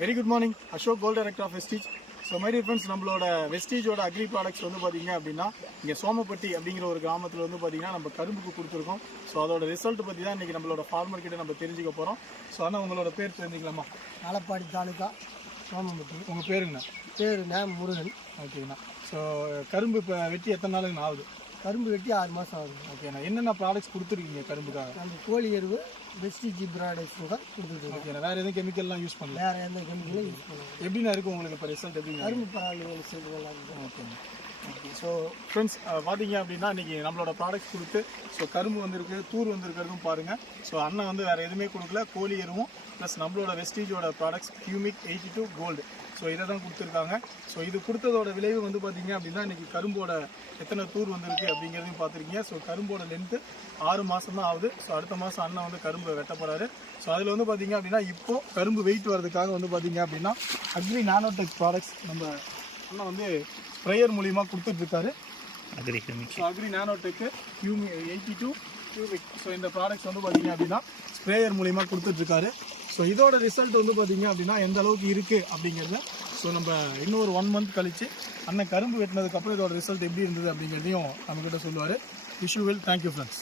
Very good morning. Ashok gold director of Vestige. So my dear friends, நம்மளோட வெஸ்டீஜோட agri products வந்து பார்த்தீங்க அப்படின்னா இங்கே சோமப்பட்டி அப்படிங்கிற ஒரு கிராமத்தில் வந்து பார்த்தீங்கன்னா நம்ம கரும்புக்கு கொடுத்துருக்கோம். ஸோ அதோட ரிசல்ட் பற்றி தான் இன்றைக்கி நம்மளோட ஃபார்மர் கிட்ட நம்ம தெரிஞ்சுக்க போகிறோம். ஸோ ஆனால் உங்களோட பேர் தெரிஞ்சுக்கலாமா? ஆலப்பாடி தாலுக்கா சோமப்பட்டி. உங்கள் பேருங்கண்ணா? பேருண்ணா முருகன். ஓகேண்ணா. ஸோ கரும்பு இப்போ வெட்டி எத்தனை நாளுங்கண்ணா ஆகுது? கரும்பு வெட்டி 6 மாதம் ஆகுது. ஓகேண்ணா. என்னென்ன ப்ராடக்ட்ஸ் கொடுத்துருக்கீங்க கரும்புக்காக? நம்ம கோழி எருவு வெஸ்டீஜ் ப்ராடக்ட்ஸ் தான் கொடுத்துருக்கோம். ஓகேண்ணா. வேறு எதுவும் கெமிக்கல்லாம் யூஸ் பண்ணல? வேறு எந்த கெமிக்கலும் யூஸ் பண்ணலாம். எப்படிண்ணா இருக்கும் உங்களுக்கு இப்போ ரிசல்ட்? எப்படி கரும்பு பரவாயில்ல, ரிசல்ட் நல்லா இருக்கும். ஓகேண்ணா. ஓகே. ஸோ ஃப்ரெண்ட்ஸ் பார்த்தீங்க அப்படின்னா இன்றைக்கி நம்மளோட ப்ராடக்ட்ஸ் கொடுத்து ஸோ கரும்பு வந்திருக்கு, தூர் வந்திருக்கிறதும் பாருங்கள். ஸோ அண்ணன் வந்து வேறு எதுவுமே கொடுக்கல, கோழி எருவும் ப்ளஸ் நம்மளோட வெஸ்டீஜோட ப்ராடக்ட்ஸ் கியூமிக் 82 கோல்டு. ஸோ இதை தான் கொடுத்துருக்காங்க. ஸோ இது கொடுத்ததோட விளைவு வந்து பார்த்தீங்க அப்படின்னா இன்றைக்கி கரும்போட எத்தனை தூர் வந்திருக்கு அப்படிங்கிறதையும் பார்த்துருக்கீங்க. ஸோ கரும்போட லென்த்து 6 மாதம் தான் ஆகுது. ஸோ அடுத்த மாதம் அண்ணன் வந்து கரும்பு வெட்ட போகிறாரு. ஸோ அதில் வந்து பார்த்தீங்க அப்படின்னா இப்போது கரும்பு வெயிட் வர்றதுக்காக வந்து பார்த்தீங்க அப்படின்னா அக்ரி நானோடெக் ப்ராடக்ட்ஸ் நம்ம அண்ணன் வந்து ஸ்ப்ரேயர் மூலிமா கொடுத்துட்ருக்காரு. அக்ரி நானோடெக்கு 82 கியூபிக். ஸோ இந்த ப்ராடக்ட்ஸ் வந்து பார்த்தீங்க அப்படின்னா ஸ்ப்ரேயர் மூலிமா கொடுத்துட்ருக்காரு. ஸோ இதோட ரிசல்ட் வந்து பார்த்தீங்க அப்படின்னா எந்த அளவுக்கு இருக்குது அப்படிங்கிறத ஸோ நம்ம இன்னொரு 1 மந்த் கழித்து அண்ணன் கரும்பு வெட்டினதுக்கப்புறம் இதோட ரிசல்ட் எப்படி இருந்தது அப்படிங்கிறதையும் நம்மக்கிட்ட சொல்லுவார். Wish you well. Thank you friends.